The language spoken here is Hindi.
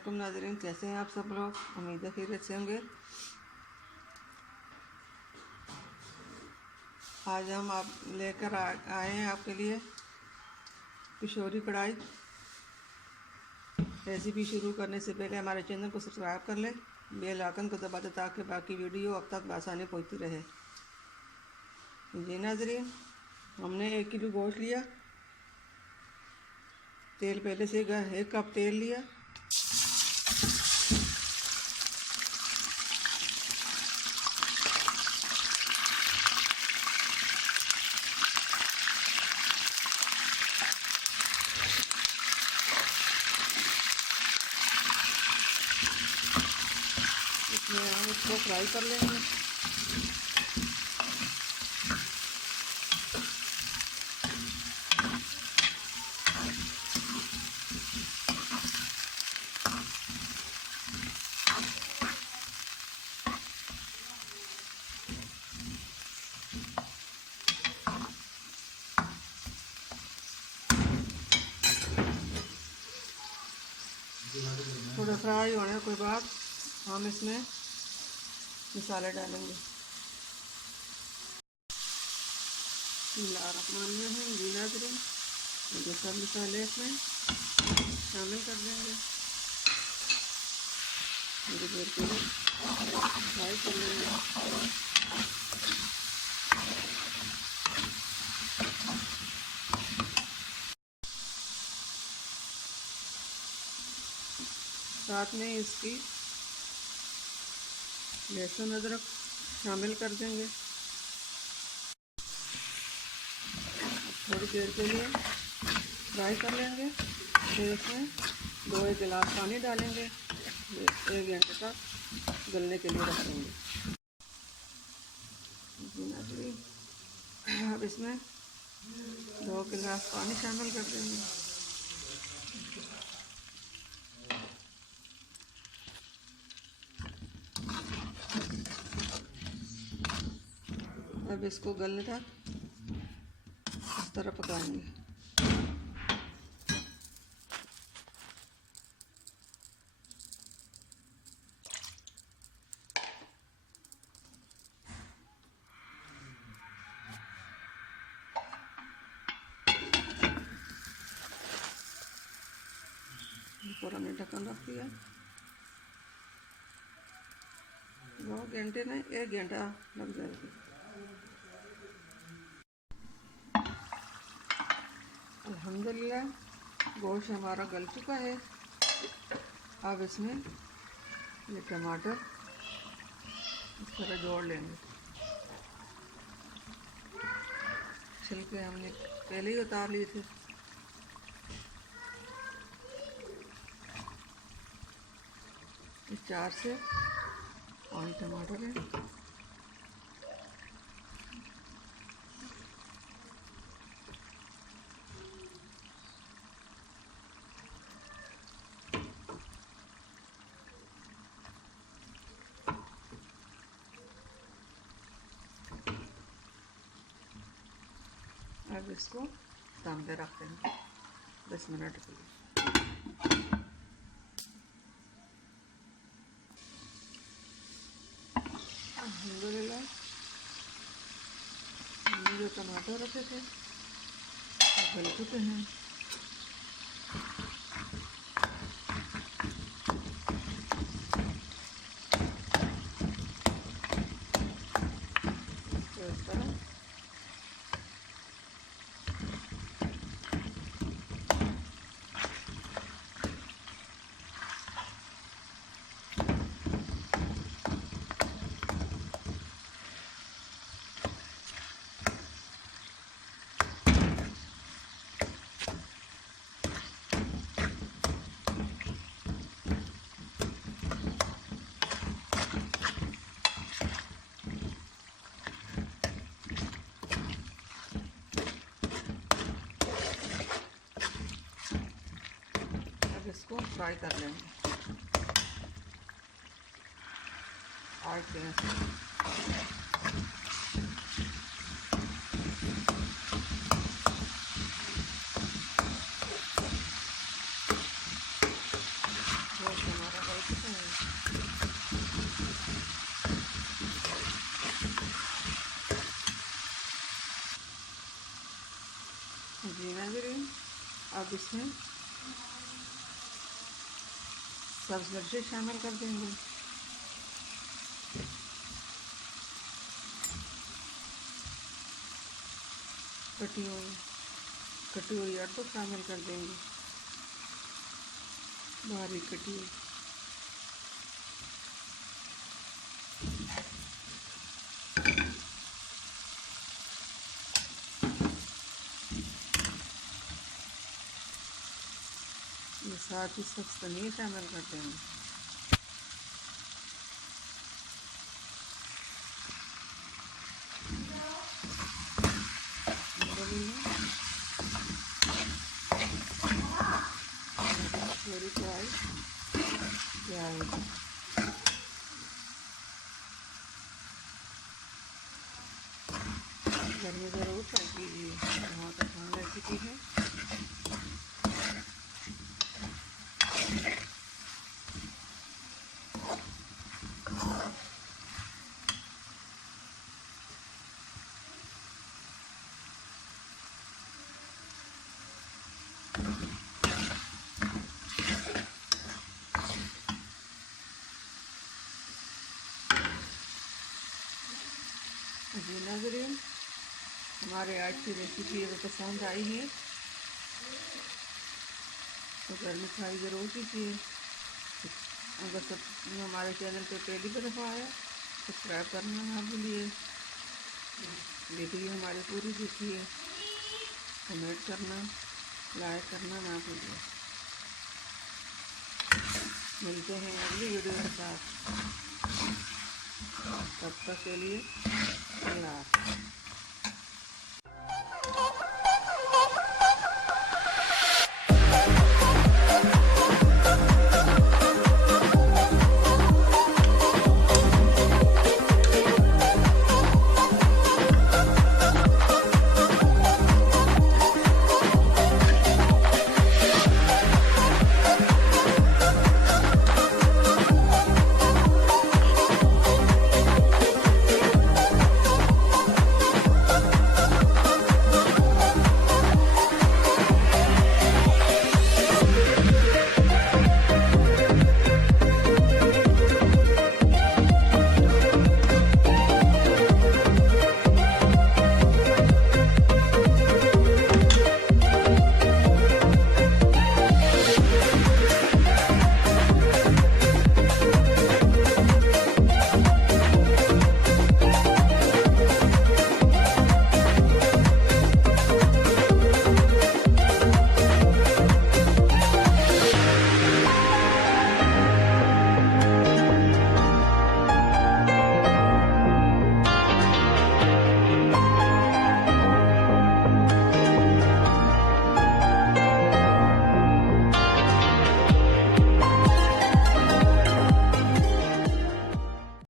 अस्सलामुअलैकुम नाज़रीन, कैसे हैं आप सब लोग। उम्मीद है खैरियत से होंगे। आज हम आप लेकर आए हैं आपके लिए किशोरी कढ़ाई। रेसिपी शुरू करने से पहले हमारे चैनल को सब्सक्राइब कर लें, बेल आइकन को दबा दें ताकि बाकी वीडियो अब तक आसानी पहुंचती रहे। जी नाज़रीन, हमने 1 किलो गोश्त लिया। तेल पहले से 1 कप तेल लिया। इसमें हम इसको फ्राई कर लेंगे। थोड़ा फ्राई होने के बाद हम इसमें मसाले डालेंगे। जी नाज़रीन, जो सब मसाले इसमें शामिल कर देंगे। थोड़ी देर के लिए फ्राई कर लेंगे। साथ में इसकी लहसुन अदरक शामिल कर देंगे। थोड़ी देर के लिए फ्राई कर लेंगे। फिर इसमें 2 गिलास पानी डालेंगे। 1 घंटे तक गलने के लिए रखेंगे। अब इसमें 2 गिलास पानी शामिल कर देंगे। अब इसको गलने तक इस तरह पकाएंगे। ऊपर हमने ढक्कन रख दिया। 2 घंटे नहीं, 1 घंटा लग जाएगा। अल्हम्दुलिल्लाह गोश्त हमारा गल चुका है। अब इसमें ये टमाटर इस तरह जोड़ लेंगे। छिलके हमने पहले ही उतार लिए थे। ये 4 से 5 टमाटर हैं। अब इसको दम पे रख देंगे 10 मिनट के लिए। अल्हम्दुलिल्लाह हमने जो टमाटर रखे थे गल चुके हैं। तो इस तरह इसको फ्राई कर लेंगे। और जी नाज़रीन, अब इसमें सब्ज़ मिर्ची शामिल कर देंगे। कटी हुई अदरक शामिल कर देंगे, बारीक कटी हुई। ये साथ ही सब्ज़ पनीर शामिल कर देंगे। थोड़ी फ्राई प्याज, घर में ज़रूर ट्राई कीजिए, बहुत आसान रेसिपी है। जी नाज़रीन, हमारे आज की रेसिपी अगर पसंद आई है तो घर में ट्राई ज़रूर कीजिए। अगर सब हमारे चैनल पे पहली दफ़ा आया सब्सक्राइब करना ना भूलिए। वीडियो हमारी पूरी देखिए, कमेंट करना, लाइक करना ना भूलिए। मिलते हैं अगली वीडियो के साथ, तब तक के लिए अल्लाह हाफ़िज़।